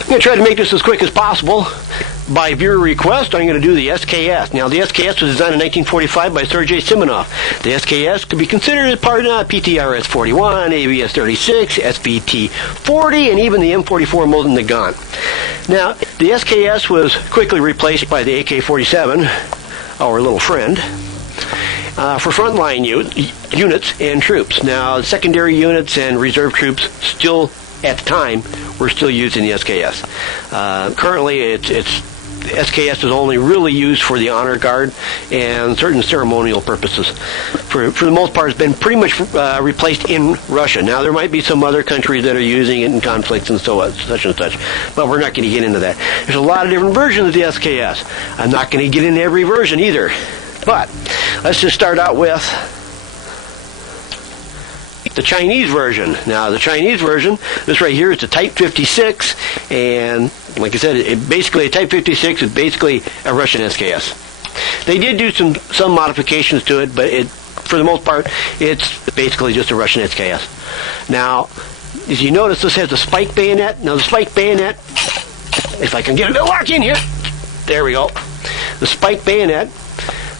I'm going to try to make this as quick as possible. By viewer request, I'm going to do the SKS. Now, the SKS was designed in 1945 by Sergei Simonov. The SKS could be considered as part of PTRS 41, ABS 36, SVT 40, and even the M44 Mosin Nagant. Now, the SKS was quickly replaced by the AK-47, our little friend, for frontline units and troops. Now, secondary units and reserve troops still, at the time, were still using the SKS. Currently, SKS is only really used for the honor guard and certain ceremonial purposes. For the most part, it's been pretty much replaced in Russia. Now, there might be some other countries that are using it in conflicts and so on, such and such, but we're not going to get into that. There's a lot of different versions of the SKS. I'm not going to get into every version either, but let's just start out with the Chinese version. Now, the Chinese version, this right here is the Type 56, and like I said, basically a Type 56 is basically a Russian SKS. They did do some modifications to it, but for the most part, it's basically just a Russian SKS. Now, as you notice, this has a spike bayonet. Now, the spike bayonet, if I can get it to lock in here, there we go. The spike bayonet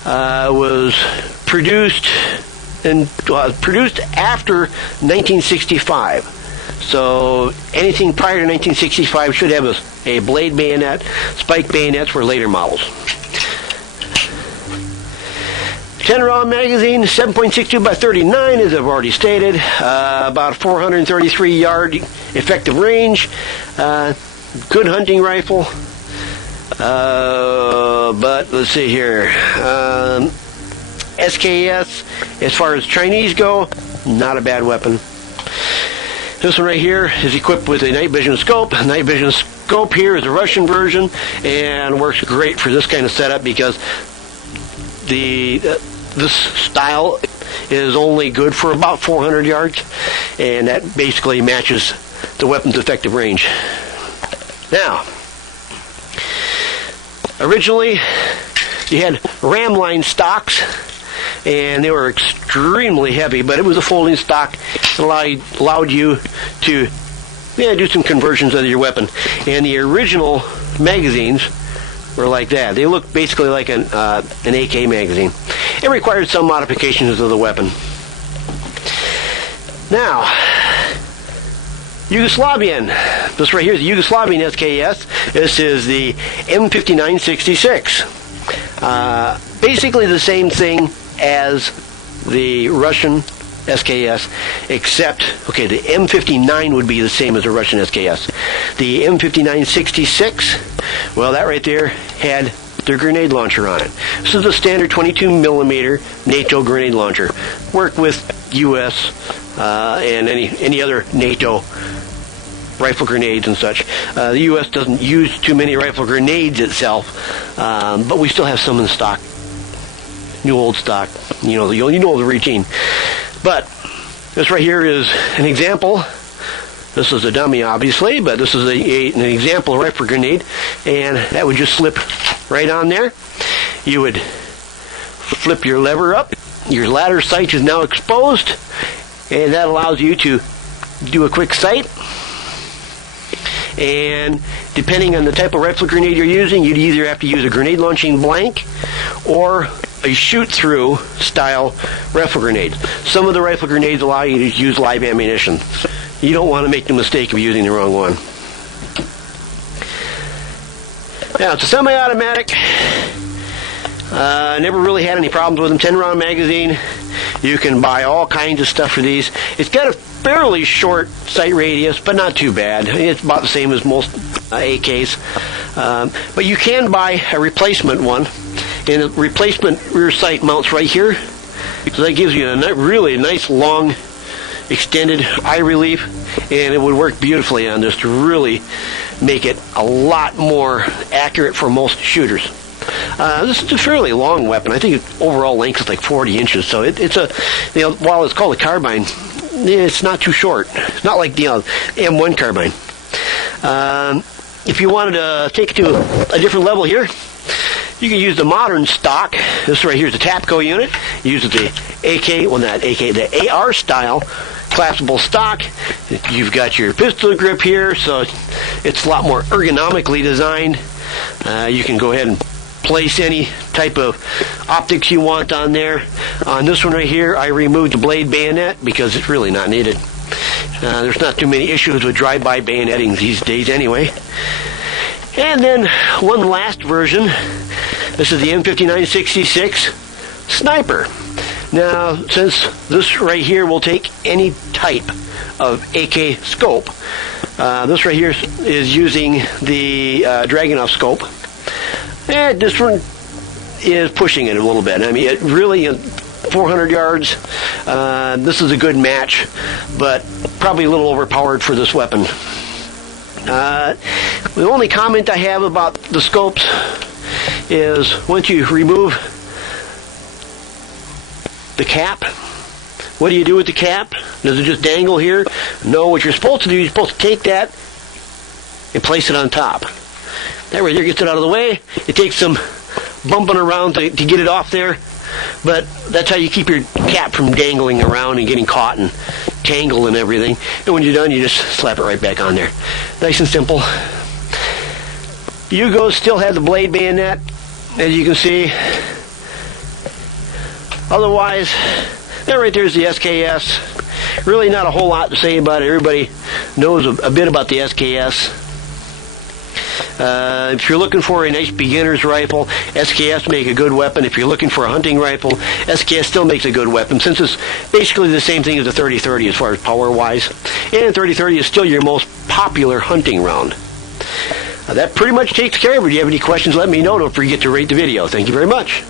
was produced after 1965. So anything prior to 1965 should have a blade bayonet. Spike bayonets were later models. 10 round magazine, 7.62 by 39, as I've already stated. About 433 yard effective range. Good hunting rifle. But let's see here. SKS, as far as Chinese go, not a bad weapon. This one right here is equipped with a night vision scope. Night vision scope here is a Russian version and works great for this kind of setup because this style is only good for about 400 yards, and that basically matches the weapon's effective range. Now, originally you had ramline stocks, and they were extremely heavy, but it was a folding stock that allowed you to do some conversions of your weapon. And the original magazines were like that. They looked basically like an AK magazine. It required some modifications of the weapon. Now, Yugoslavian. This right here is the Yugoslavian SKS. This is the M5966. Basically the same thing as the Russian SKS, except, the M59 would be the same as the Russian SKS. The M5966, well, that right there had their grenade launcher on it. This is a standard 22 millimeter NATO grenade launcher. Worked with U.S. And any other NATO rifle grenades and such. The U.S. doesn't use too many rifle grenades itself, but we still have some in stock. New old stock, you know the routine. But this right here is an example. This is a dummy, obviously, but this is an example of rifle grenade, and that would just slip right on there. You would flip your lever up. Your ladder sight is now exposed, and that allows you to do a quick sight. And depending on the type of rifle grenade you're using, you'd either have to use a grenade launching blank or a shoot-through style rifle grenade. Some of the rifle grenades allow you to use live ammunition. You don't want to make the mistake of using the wrong one. Now, it's a semi-automatic. Never really had any problems with them. 10-round magazine. You can buy all kinds of stuff for these. It's got a fairly short sight radius, but not too bad. It's about the same as most AKs. But you can buy a replacement one. And the replacement rear sight mounts right here. So that gives you a really nice, long, extended eye relief. And it would work beautifully on this to really make it a lot more accurate for most shooters. This is a fairly long weapon. I think its overall length is like 40 inches. So it's while it's called a carbine, it's not too short. It's not like the M1 carbine. If you wanted to take it to a different level here, you can use the modern stock. This right here is a TAPCO unit, uses the the AR style collapsible stock. You've got your pistol grip here, so it's a lot more ergonomically designed. You can go ahead and place any type of optics you want on there. On this one right here, I removed the blade bayonet because it's really not needed. There's not too many issues with drive-by bayoneting these days anyway. And then one last version. This is the M5966 Sniper. Now, since this right here will take any type of AK scope, this right here is using the Dragunov scope. And this one is pushing it a little bit. I mean, it really, 400 yards, this is a good match, but probably a little overpowered for this weapon. The only comment I have about the scopes is once you remove the cap, what do you do with the cap? Does it just dangle here? No, what you're supposed to do, you're supposed to take that and place it on top. That right there gets it out of the way. It takes some bumping around to get it off there, but that's how you keep your cap from dangling around and getting caught and tangled and everything. And when you're done, you just slap it right back on there. Nice and simple. Yugos still have the blade bayonet, as you can see. Otherwise, that right there is the SKS. Really not a whole lot to say about it. Everybody knows a bit about the SKS. If you're looking for a nice beginner's rifle, SKS make a good weapon. If you're looking for a hunting rifle, SKS still makes a good weapon, since it's basically the same thing as the 30-30 as far as power-wise. And 30-30 is still your most popular hunting round. That pretty much takes care of it. If you have any questions, let me know. Don't forget to rate the video. Thank you very much.